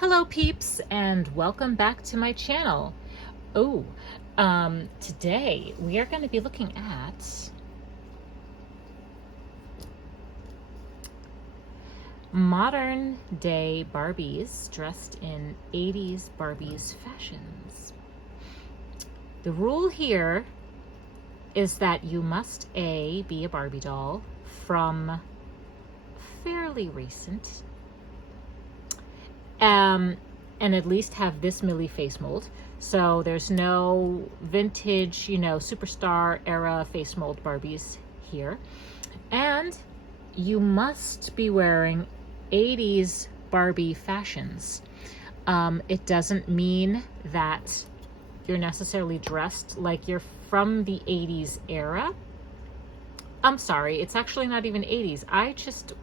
Hello peeps, and welcome back to my channel. Today we are going to be looking at modern day Barbies dressed in 80s Barbies fashions. The rule here is that you must be a Barbie doll from fairly recent, and at least have this Millie face mold. So there's no vintage, superstar era face mold Barbies here. And you must be wearing 80s Barbie fashions. It doesn't mean that you're necessarily dressed like you're from the 80s era. I'm sorry, it's actually not even 80s. I just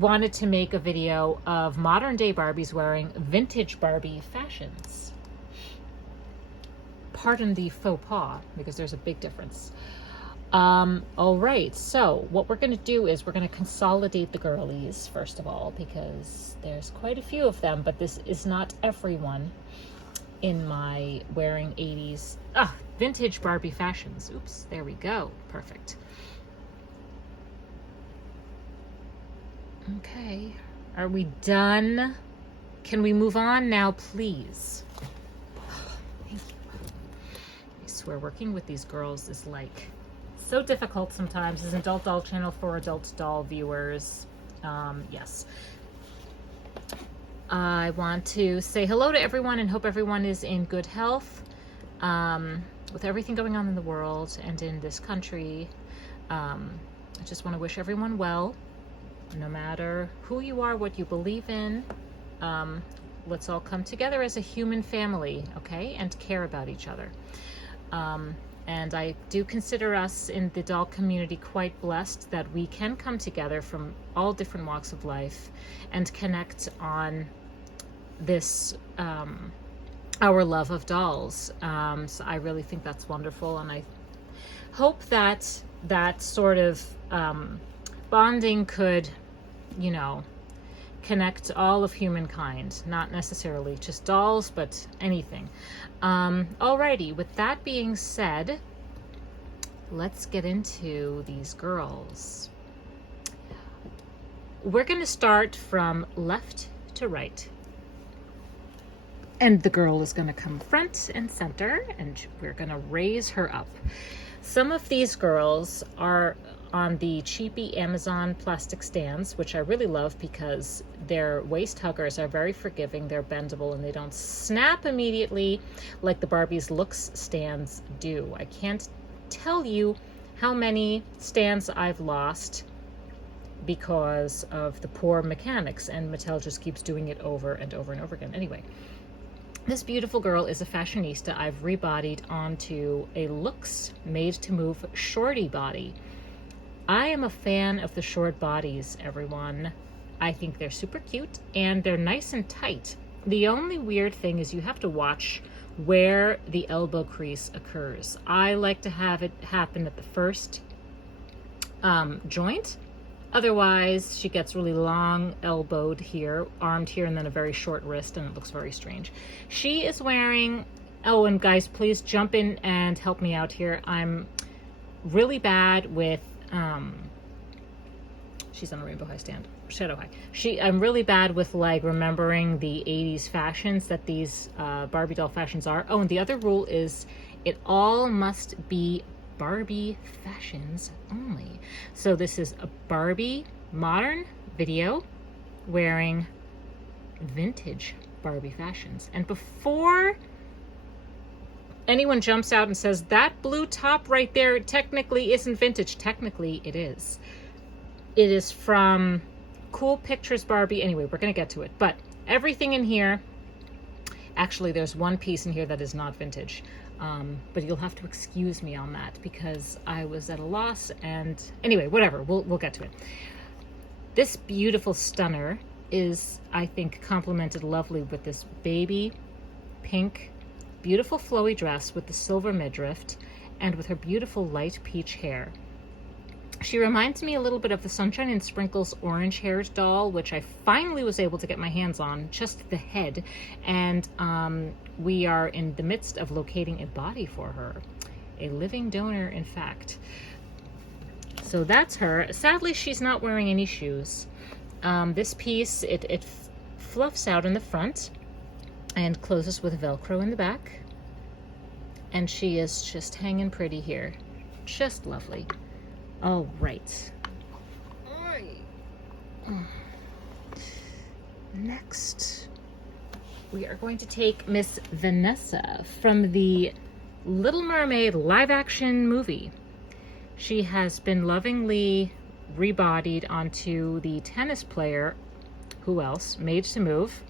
wanted to make a video of modern day Barbies wearing vintage Barbie fashions. Pardon the faux pas, because there's a big difference. All right, so what we're going to do is we're going to consolidate the girlies first of all, because there's quite a few of them, but this is not everyone in my wearing 80s vintage Barbie fashions. Oops, there we go. Perfect. Okay, are we done? Can we move on now, please? Thank you. I swear, working with these girls is like so difficult sometimes. It's an adult doll channel for adult doll viewers. Yes. I want to say hello to everyone and hope everyone is in good health. With everything going on in the world and in this country, I just want to wish everyone well. No matter who you are, what you believe in, let's all come together as a human family, okay? And care about each other. And I do consider us in the doll community quite blessed that we can come together from all different walks of life and connect on this, our love of dolls. So I really think that's wonderful, and I hope that that sort of bonding could, connect all of humankind, not necessarily just dolls, but anything. Alrighty, with that being said, let's get into these girls. We're going to start from left to right. And the girl is going to come front and center, and we're going to raise her up. Some of these girls are on the cheapy Amazon plastic stands, which I really love because their waist huggers are very forgiving, they're bendable, and they don't snap immediately like the Barbie Looks stands do. I can't tell you how many stands I've lost because of the poor mechanics, and Mattel just keeps doing it over and over and over again. Anyway, this beautiful girl is a fashionista I've rebodied onto a Looks made to move shorty body. I am a fan of the short bodies, everyone. I think they're super cute and they're nice and tight. The only weird thing is you have to watch where the elbow crease occurs. I like to have it happen at the first joint. Otherwise, she gets really long elbowed here, armed here, and then a very short wrist, and it looks very strange. She is wearing, oh, and guys, please jump in and help me out here. I'm really bad with, she's on a Rainbow High stand, Shadow High. I'm really bad with like remembering the 80s fashions that these Barbie doll fashions are. Oh, and the other rule is it all must be Barbie fashions only. So this is a Barbie modern video wearing vintage Barbie fashions. And before anyone jumps out and says that blue top right there technically isn't vintage, technically it is. It is from Cool Pictures Barbie. Anyway, we're going to get to it. But everything in here, actually there's one piece in here that is not vintage. But you'll have to excuse me on that because I was at a loss, and anyway, whatever, we'll get to it. This beautiful stunner is, I think, complemented lovely with this baby pink, beautiful flowy dress with the silver midriff and with her beautiful light peach hair. She reminds me a little bit of the Sunshine and Sprinkles orange-haired doll, which I finally was able to get my hands on, just the head. And we are in the midst of locating a body for her. A living donor, in fact. So that's her. Sadly, she's not wearing any shoes. This piece, it fluffs out in the front and closes with Velcro in the back. And she is just hanging pretty here. Just lovely. All right. Next, we are going to take Miss Vanessa from the Little Mermaid live-action movie. She has been lovingly rebodied onto the tennis player, who else, Made to Move.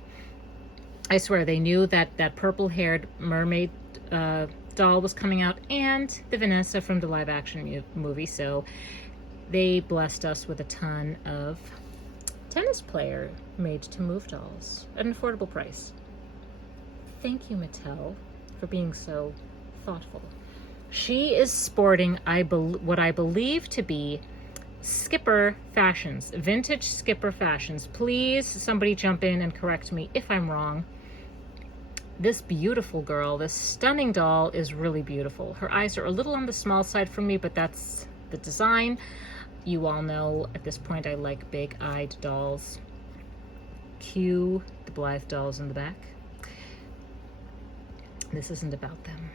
I swear they knew that that purple-haired mermaid doll was coming out, and the Vanessa from the live action movie, so they blessed us with a ton of tennis player Made to Move dolls at an affordable price. Thank you, Mattel, for being so thoughtful. She is sporting what I believe to be Skipper fashions, vintage Skipper fashions. Please somebody jump in and correct me if I'm wrong. This beautiful girl, this stunning doll, is really beautiful. Her eyes are a little on the small side for me, but that's the design. You all know at this point I like big-eyed dolls. Cue the Blythe dolls in the back. This isn't about them.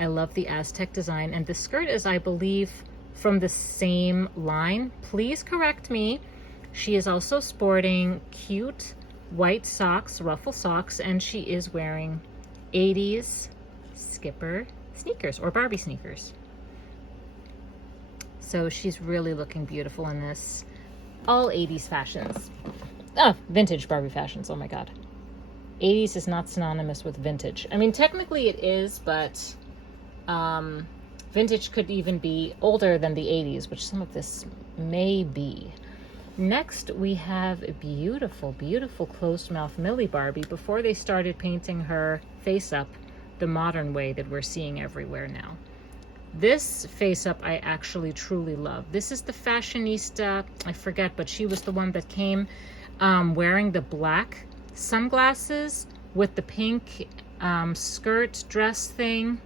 I love the Aztec design, and the skirt is, I believe, from the same line. Please correct me. She is also sporting cute white socks, ruffle socks, and she is wearing 80s Skipper sneakers or Barbie sneakers. So she's really looking beautiful in this. All 80s fashions. Oh, vintage Barbie fashions, oh my god. 80s is not synonymous with vintage. I mean, technically it is, but vintage could even be older than the 80s, which some of this may be. Next, we have a beautiful, beautiful closed-mouth Millie Barbie before they started painting her face up the modern way that we're seeing everywhere now. This face up I actually truly love. This is the fashionista, I forget, but she was the one that came wearing the black sunglasses with the pink skirt dress thing.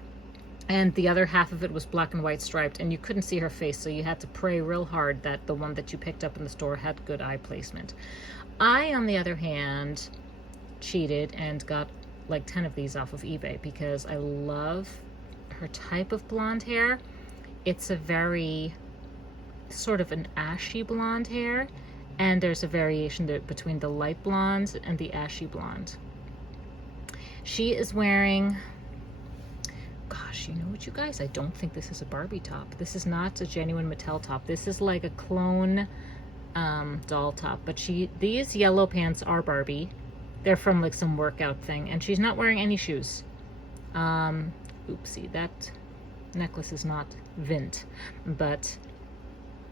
And the other half of it was black and white striped, and you couldn't see her face, so you had to pray real hard that the one that you picked up in the store had good eye placement. I, on the other hand, cheated and got like 10 of these off of eBay because I love her type of blonde hair. It's a very sort of an ashy blonde hair, and there's a variation between the light blonde and the ashy blonde. She is wearing... Gosh, you know what, you guys? I don't think this is a Barbie top. This is not a genuine Mattel top. This is like a clone doll top. But these yellow pants are Barbie. They're from like some workout thing. And she's not wearing any shoes. Oopsie, that necklace is not Vint. But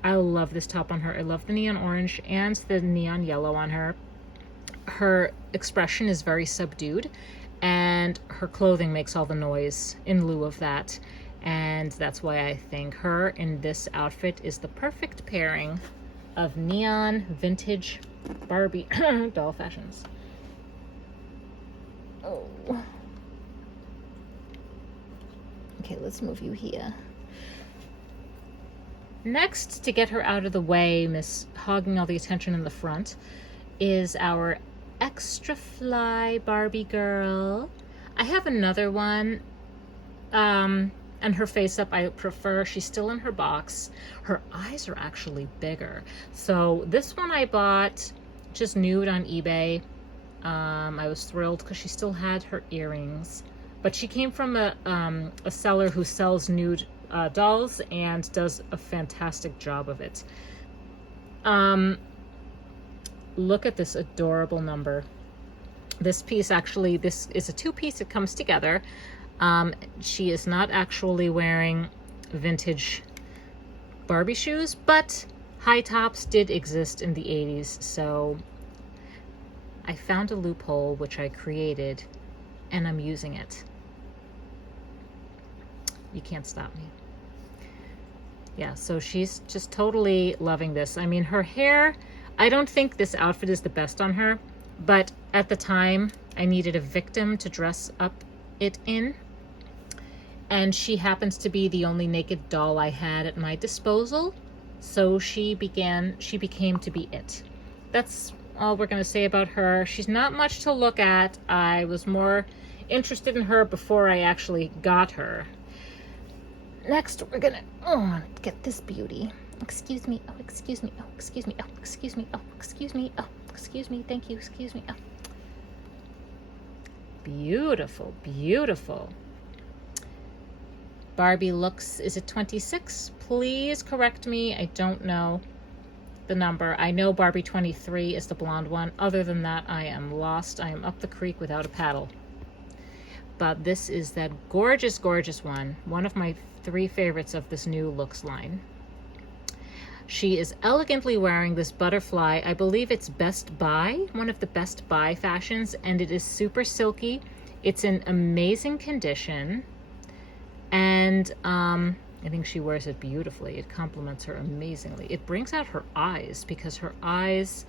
I love this top on her. I love the neon orange and the neon yellow on her. Her expression is very subdued. And her clothing makes all the noise in lieu of that. And that's why I think her in this outfit is the perfect pairing of neon vintage Barbie doll fashions. Oh. Okay, let's move you here. Next, to get her out of the way, hogging all the attention in the front, is our extra fly Barbie girl. I have another one, and her face up I prefer. She's still in her box. Her eyes are actually bigger. So this one I bought just nude on eBay. I was thrilled because she still had her earrings, but she came from a seller who sells nude dolls and does a fantastic job of it. Look at this adorable number. This piece actually, this is a two-piece. It comes together. She is not actually wearing vintage Barbie shoes, but high tops did exist in the 80s, so I found a loophole which I created, and I'm using it. You can't stop me. Yeah, so she's just totally loving this. I mean, her hair, I don't think this outfit is the best on her, but at the time I needed a victim to dress up it in. And she happens to be the only naked doll I had at my disposal. So she became to be it. That's all we're going to say about her. She's not much to look at. I was more interested in her before I actually got her. Next, we're gonna get this beauty. Excuse me. Oh, excuse me. Oh, excuse me. Oh, excuse me. Oh, excuse me. Oh, excuse me. Thank you. Excuse me. Oh. Beautiful, beautiful. Barbie Looks, is it 26? Please correct me. I don't know the number. I know Barbie 23 is the blonde one. Other than that, I am lost. I am up the creek without a paddle. But this is that gorgeous, gorgeous one. One of my 3 favorites of this new Looks line. She is elegantly wearing this butterfly. I believe it's Best Buy, one of the Best Buy fashions, and it is super silky. It's in amazing condition, and I think she wears it beautifully. It complements her amazingly. It brings out her eyes because her eyes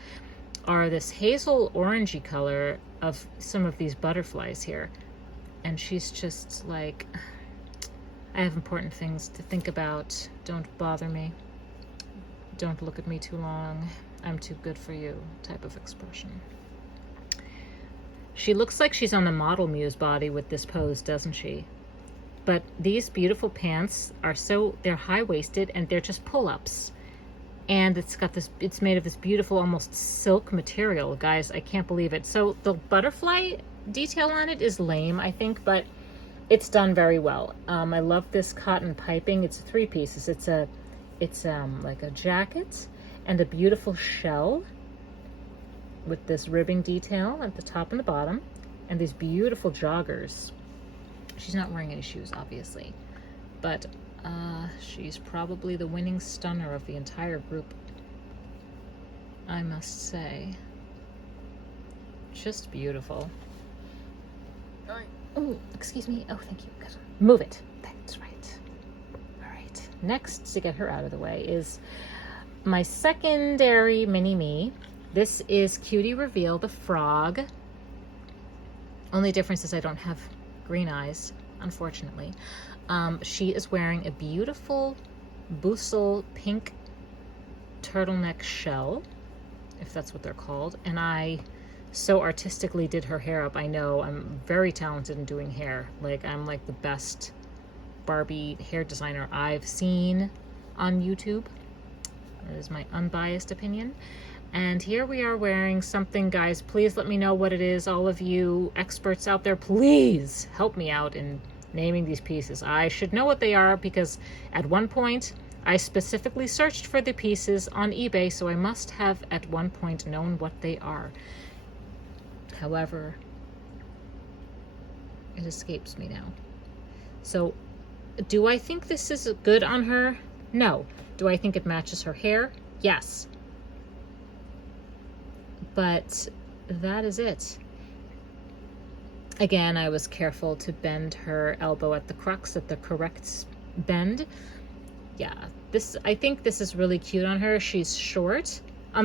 are this hazel orangey color of some of these butterflies here. And she's just like, I have important things to think about. Don't bother me. Don't look at me too long. I'm too good for you type of expression. She looks like she's on the model muse body with this pose, doesn't she? But these beautiful pants are they're high-waisted and they're just pull-ups. And it's made of this beautiful, almost silk material. Guys, I can't believe it. So the butterfly detail on it is lame, I think, but it's done very well. I love this cotton piping. It's 3 pieces. It's like a jacket and a beautiful shell with this ribbing detail at the top and the bottom, and these beautiful joggers. She's not wearing any shoes, obviously, but she's probably the winning stunner of the entire group, I must say. Just beautiful. Oh, excuse me. Oh, thank you. Good. Move it. That's right. All right. Next, to get her out of the way, is my secondary mini-me. This is Cutie Reveal the Frog. Only difference is I don't have green eyes, unfortunately. She is wearing a beautiful Busel pink turtleneck shell, if that's what they're called, and I so artistically did her hair up. I know I'm very talented in doing hair. Like, I'm like the best Barbie hair designer I've seen on YouTube. That is my unbiased opinion. And here we are wearing something, guys. Please let me know what it is. All of you experts out there, please help me out in naming these pieces. I should know what they are because at one point I specifically searched for the pieces on eBay, so I must have at one point known what they are. However, it escapes me now. So, do I think this is good on her? No. Do I think it matches her hair? Yes. But that is it. Again, I was careful to bend her elbow at the crux at the correct bend. Yeah, I think this is really cute on her. She's short.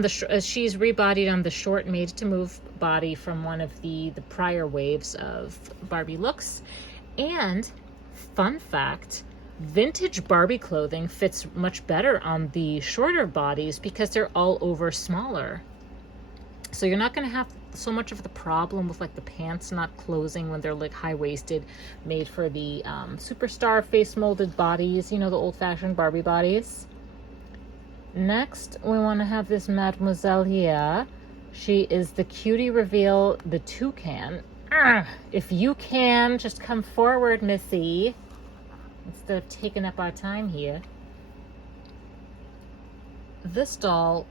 She's rebodied on the short made to move body from one of the prior waves of Barbie Looks. And fun fact, vintage Barbie clothing fits much better on the shorter bodies because they're all over smaller. So you're not going to have so much of the problem with like the pants not closing when they're like high-waisted, made for the superstar face molded bodies, you know, the old-fashioned Barbie bodies. Next, we want to have this mademoiselle here. She is the Cutie Reveal the Toucan. If you can, just come forward, Missy, instead of taking up our time here. This doll,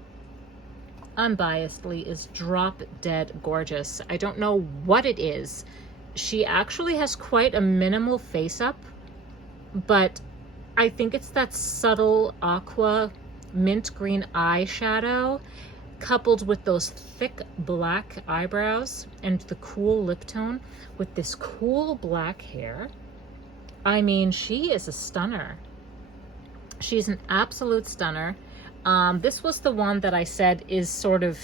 unbiasedly, is drop dead gorgeous. I don't know what it is. She actually has quite a minimal face up, but I think it's that subtle aqua mint green eyeshadow coupled with those thick black eyebrows and the cool lip tone with this cool black hair. I mean, she is a stunner. She's an absolute stunner. This was the one that I said is sort of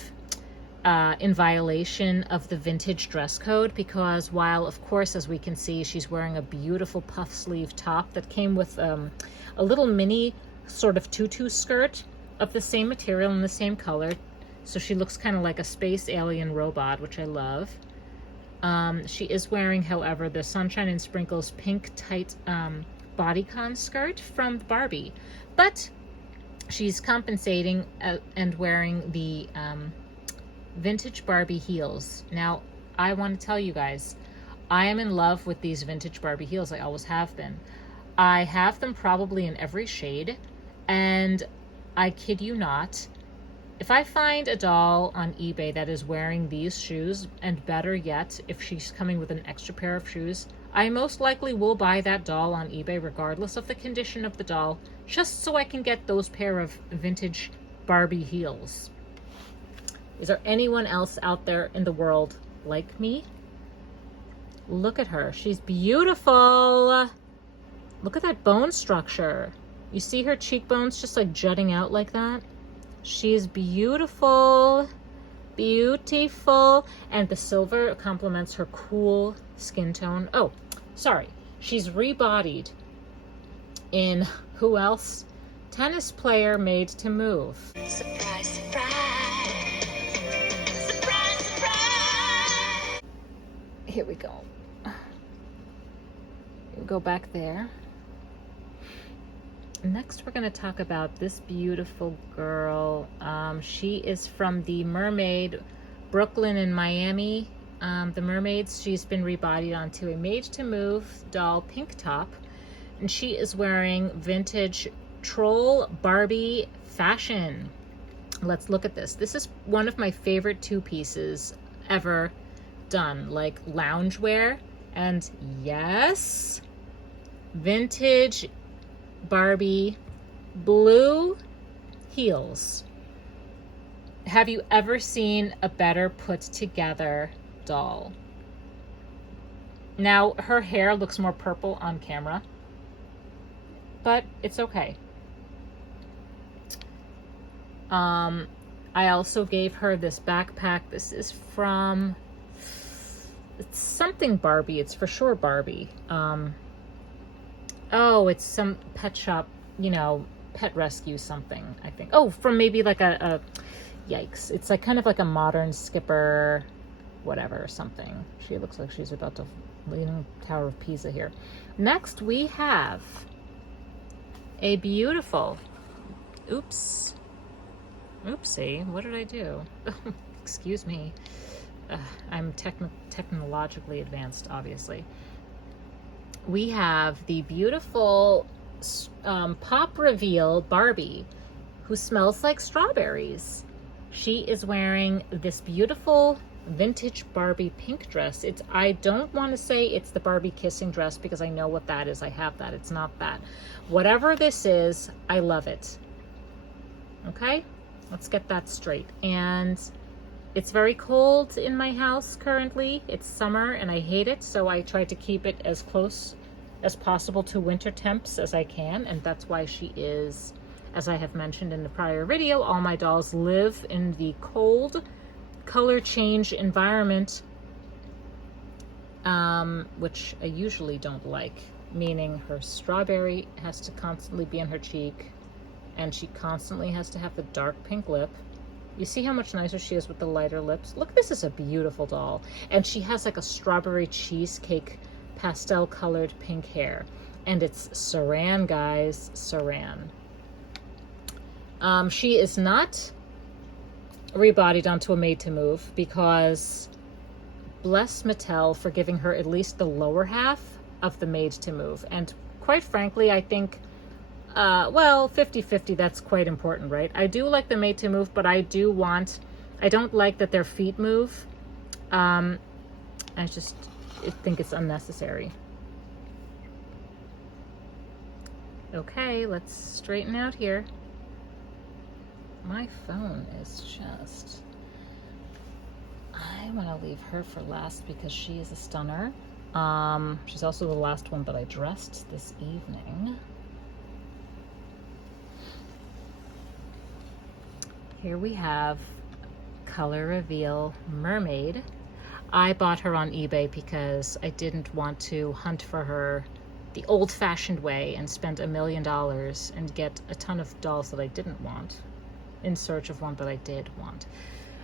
in violation of the vintage dress code, because while of course, as we can see, she's wearing a beautiful puff sleeve top that came with a little mini sort of tutu skirt of the same material and the same color, so she looks kind of like a space alien robot, which I love. She is wearing, however, the Sunshine and Sprinkles pink tight bodycon skirt from Barbie, but she's compensating and wearing the vintage Barbie heels. Now, I want to tell you guys, I am in love with these vintage Barbie heels. I always have been. I have them probably in every shade, and I kid you not, if I find a doll on eBay that is wearing these shoes, and better yet, if she's coming with an extra pair of shoes, I most likely will buy that doll on eBay regardless of the condition of the doll, just so I can get those pair of vintage Barbie heels. Is there anyone else out there in the world like me? Look at her. She's beautiful. Look at that bone structure. You see her cheekbones just like jutting out like that? She's beautiful. Beautiful. And the silver complements her cool skin tone. Oh, sorry. She's rebodied in, who else? Tennis player Made to Move. Surprise, surprise. Surprise, surprise. Here we go. Go back there. Next, we're going to talk about this beautiful girl. She is from the Mermaid, Brooklyn and Miami. The Mermaids. She's been rebodied onto a Made to Move doll pink top, and she is wearing vintage troll Barbie fashion. Let's look at this. This is one of my favorite two pieces ever done, like loungewear, and yes, vintage Barbie blue heels. Have you ever seen a better put together doll? Now, her hair looks more purple on camera, but it's okay. I also gave her this backpack. This is from, it's something Barbie. It's for sure Barbie. Oh, it's some pet shop, you know, pet rescue something, I think. Oh, from maybe like a yikes. It's like kind of like a modern Skipper, whatever, something. She looks like she's about to lean Tower of Pisa here. Next, we have a beautiful, oopsie, what did I do? Excuse me. I'm technologically advanced, obviously. We have the beautiful pop reveal Barbie, who smells like strawberries. She is wearing this beautiful vintage Barbie pink dress. I don't want to say it's the Barbie kissing dress, because I know what that is. I have that. It's not that. Whatever this is, I love it. Okay? Let's get that straight. And it's very cold in my house currently. It's summer and I hate it, so I try to keep it as close as possible to winter temps as I can, and that's why she is, as I have mentioned in the prior video, all my dolls live in the cold color change environment, which I usually don't like, meaning her strawberry has to constantly be on her cheek, and she constantly has to have the dark pink lip. You see how much nicer she is with the lighter lips? Look, this is a beautiful doll. And she has like a strawberry cheesecake pastel colored pink hair. And it's Saran, guys, Saran. She is not rebodied onto a Made to Move, because bless Mattel for giving her at least the lower half of the Made to Move. And quite frankly, I think, well, 50-50, that's quite important, right? I do like the Made to Move, but I don't like that their feet move. I think it's unnecessary. Okay, let's straighten out here. My phone is just... I want to leave her for last because she is a stunner. She's also the last one that I dressed this evening. Here we have Color Reveal Mermaid. I bought her on eBay because I didn't want to hunt for her the old-fashioned way and spend $1 million and get a ton of dolls that I didn't want in search of one that I did want.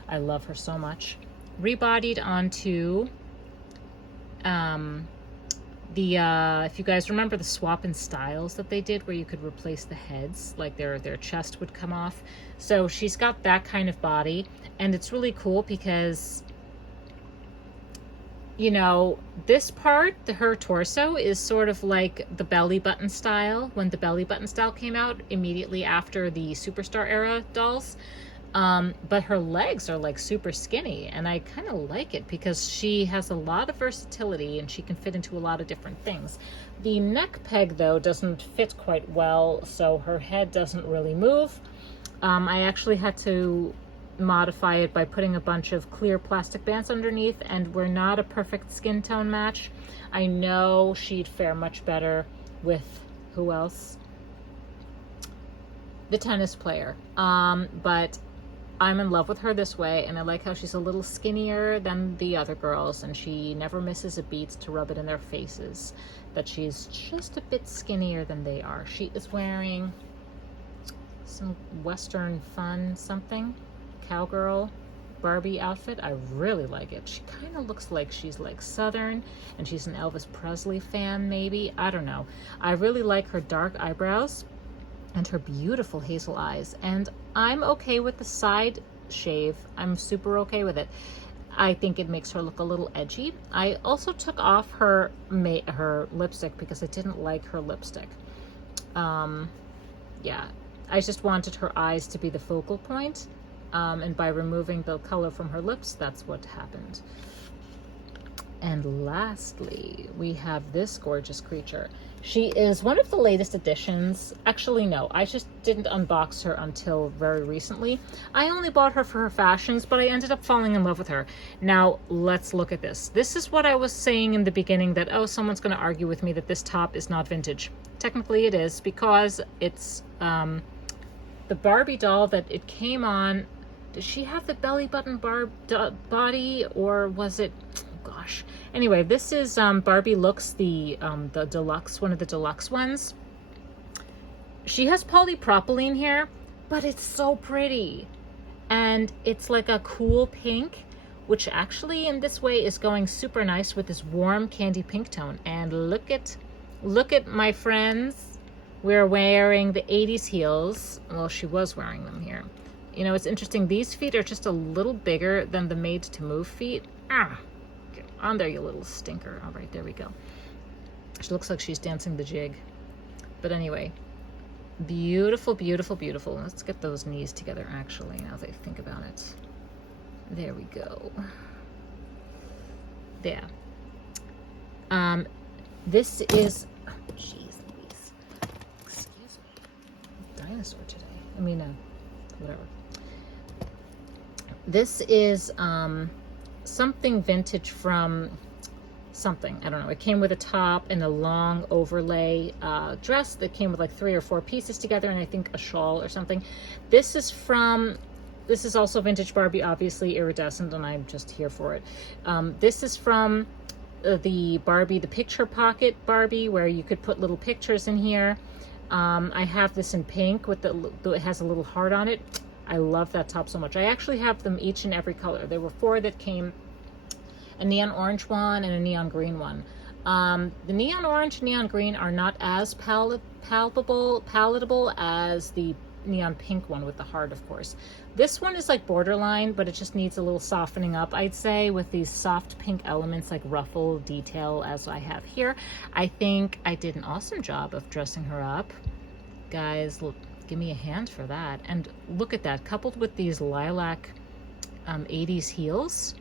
I love her so much. Rebodied onto if you guys remember the swap in styles that they did where you could replace the heads, like their chest would come off. So she's got that kind of body, and it's really cool because, you know, this part, her torso, is sort of like the belly button style when the belly button style came out immediately after the Superstar era dolls. But her legs are like super skinny, and I kind of like it because she has a lot of versatility and she can fit into a lot of different things. The neck peg though doesn't fit quite well, so her head doesn't really move. I actually had to modify it by putting a bunch of clear plastic bands underneath, and we're not a perfect skin tone match. I know she'd fare much better with, who else? The tennis player. But I'm in love with her this way, and I like how she's a little skinnier than the other girls, and she never misses a beat to rub it in their faces that she's just a bit skinnier than they are. She is wearing some Western fun something, cowgirl Barbie outfit. I really like it. She kind of looks like she's like Southern, and she's an Elvis Presley fan maybe. I don't know. I really like her dark eyebrows and her beautiful hazel eyes, and I'm okay with the side shave. I'm super okay with it. I think it makes her look a little edgy. I also took off her lipstick because I didn't like her lipstick. Yeah, I just wanted her eyes to be the focal point, and by removing the color from her lips, that's what happened. And lastly, we have this gorgeous creature. She is one of the latest additions. Actually, no, I just didn't unbox her until very recently. I only bought her for her fashions, but I ended up falling in love with her. Now, let's look at this. This is what I was saying in the beginning, that, oh, someone's going to argue with me that this top is not vintage. Technically it is, because it's the Barbie doll that it came on. Does she have the belly button body, or was it... Gosh. Anyway, this is Barbie Looks, the deluxe, one of the deluxe ones. She has polypropylene here, but it's so pretty. And it's like a cool pink, which actually in this way is going super nice with this warm candy pink tone. And look at my friends. We're wearing the 80s heels. Well, she was wearing them here. You know, it's interesting. These feet are just a little bigger than the made to move feet. Get on there, you little stinker. All right, there we go. She looks like she's dancing the jig. But anyway, beautiful, beautiful, beautiful. Let's get those knees together, actually, now that I think about it. There we go. There. This is... Oh, jeez Louise. Excuse me. Dinosaur today. I mean, whatever. This is something vintage from something. I don't know. It came with a top and a long overlay dress that came with like 3 or 4 pieces together, and I think a shawl or something. This is also vintage Barbie, obviously iridescent, and I'm just here for it. This is from the Barbie, the picture pocket Barbie, where you could put little pictures in here. I have this in pink with it has a little heart on it. I love that top so much. I actually have them each in every color. There were 4 that came, a neon orange one and a neon green one. The neon orange, neon green are not as palatable as the neon pink one with the heart, of course. This one is like borderline, but it just needs a little softening up, I'd say, with these soft pink elements like ruffle detail as I have here. I think I did an awesome job of dressing her up. Guys, look, give me a hand for that. And look at that, coupled with these lilac 80s heels.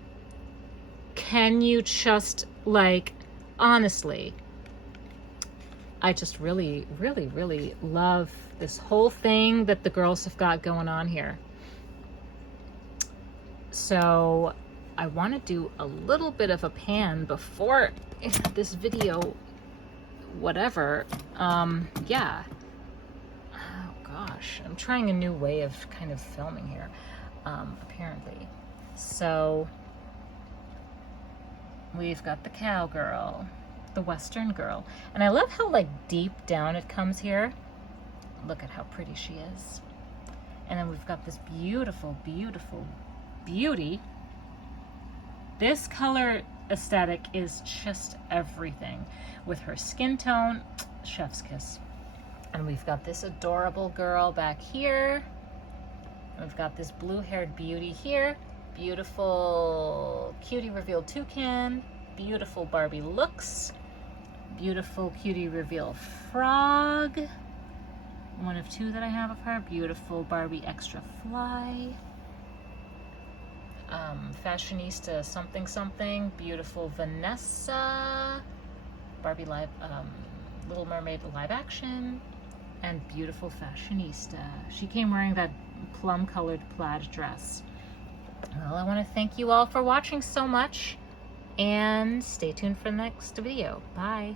Can you just, like, honestly, I just really, really, really love this whole thing that the girls have got going on here. So I want to do a little bit of a pan before this video, whatever. Yeah. Oh gosh, I'm trying a new way of kind of filming here, apparently. So we've got the cowgirl, the Western girl. And I love how like deep down it comes here. Look at how pretty she is. And then we've got this beautiful, beautiful beauty. This color aesthetic is just everything. With her skin tone, chef's kiss. And we've got this adorable girl back here. We've got this blue-haired beauty here. Beautiful cutie reveal toucan. Beautiful Barbie Looks. Beautiful cutie reveal frog. One of two that I have of her. Beautiful Barbie extra fly. Fashionista something something. Beautiful Vanessa. Barbie live, Little Mermaid live action. And beautiful fashionista. She came wearing that plum colored plaid dress. Well, I want to thank you all for watching so much, and stay tuned for the next video. Bye.